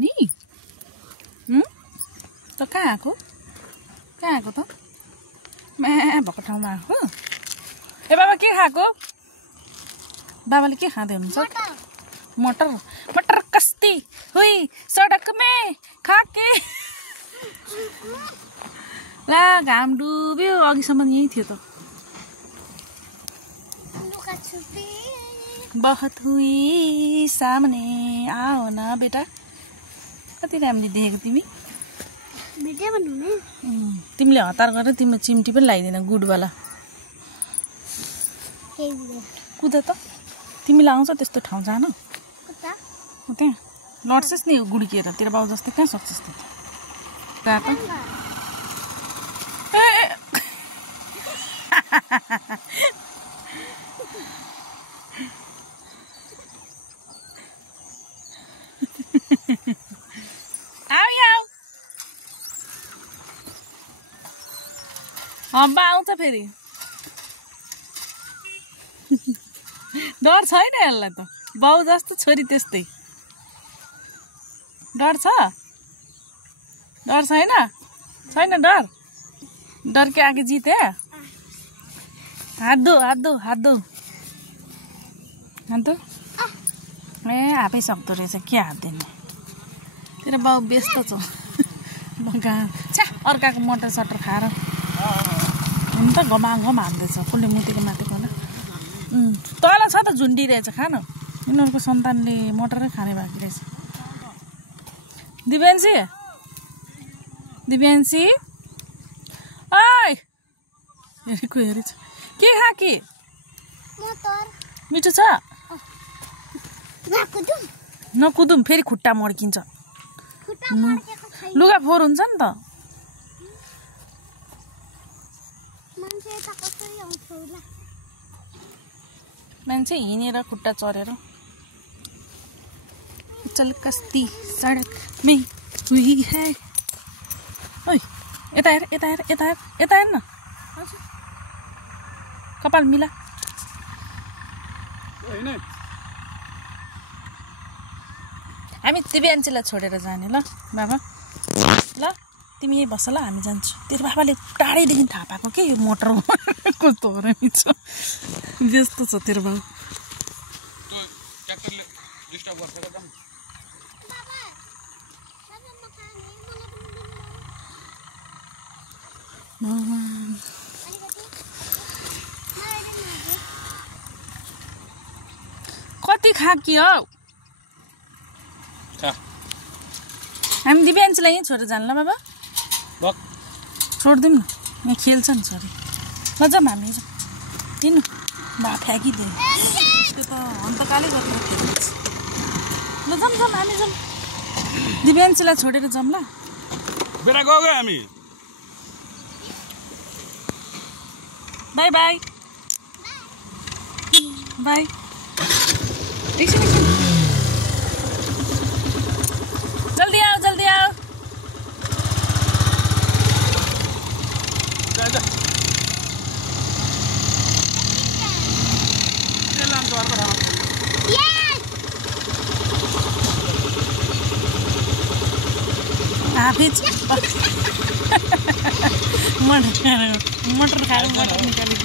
नि त कहाँ आएको त म्या भएको ठाउँमा आएको ए बाबा के खाएको बाबाले के खाँदै हुनुहुन्छ मटर मटर कस्ती हुई सडक में खाके ला घाम डुब्यो अघिसम्म यही थियो त बहुत हुई सामने आओ न बेटा कति राम्ररी देखेको तिमी तिमीले हतार गरेर तिम्रो चिम्टी पनि लगाइदिन गुडवाला कुद त तिमीलाई आउँछ त्यस्तो ठाउँ जान त्यहाँ लड्छस् नि गुड्किएर तेरो बाउ जस्तै कहाँ सक्छस् त हब्बा आउँछ फेरि डर छैन यसलाई त बाउ जस्तो छोरी त्यस्तै डर छ डर छैन छैन डर डर के आगे जिते हात दो ए आफै सक्दो रहेछ के हात दिने तेरो बाउ व्यस्त छ छ्या अर्काको मटर सटर खाएर हुन त घमा हान्दैछ कसले मुतेको मातेको होला तल छ त झुन्डी रहेछ खान यिनीहरूको सन्तानले मटरै खाने बाँकी रहेछ दिव्यान्सी ओइ हेरेको हेरेछ के खा के मिठो छ नकुदुम फेरि खुट्टा मड्किन्छ लुगा फोहोर हुन्छ नि त मान्छे हिँडेर खुट्टा चढेर चल कस्ती सडक में हुई है ओइ यता हेर न कपाल मिला हामी दिव्यान्सीलाई छोडेर जाने ल बाबा ल तिमी यही बस ल हामी जान्छौँ तेरो बाबाले टाढैदेखि थाहा पाएको के यो मोटर हो कस्तो हो र मिल्छ व्यस्त छ तेरो बाबु कति खाकी हौ हामी दिव्यान्सीलाई यहीँ छोडेर जानु ल बाबा छोडिदिउँ न यहाँ खेल्छ नि छोरी ल जाऊँ हामी दिनु बा फ्याँकिदियो त्यो त हन्तकालै गरेर खेल्छ ल जाऊँ हामी जाऊँ दिव्यान्सीलाई छोडेर जाऊँ ल बेटा गयो हामी बाई बाई बाई एकछिन जल्दी आओ मटर खाएर मटर निकालेको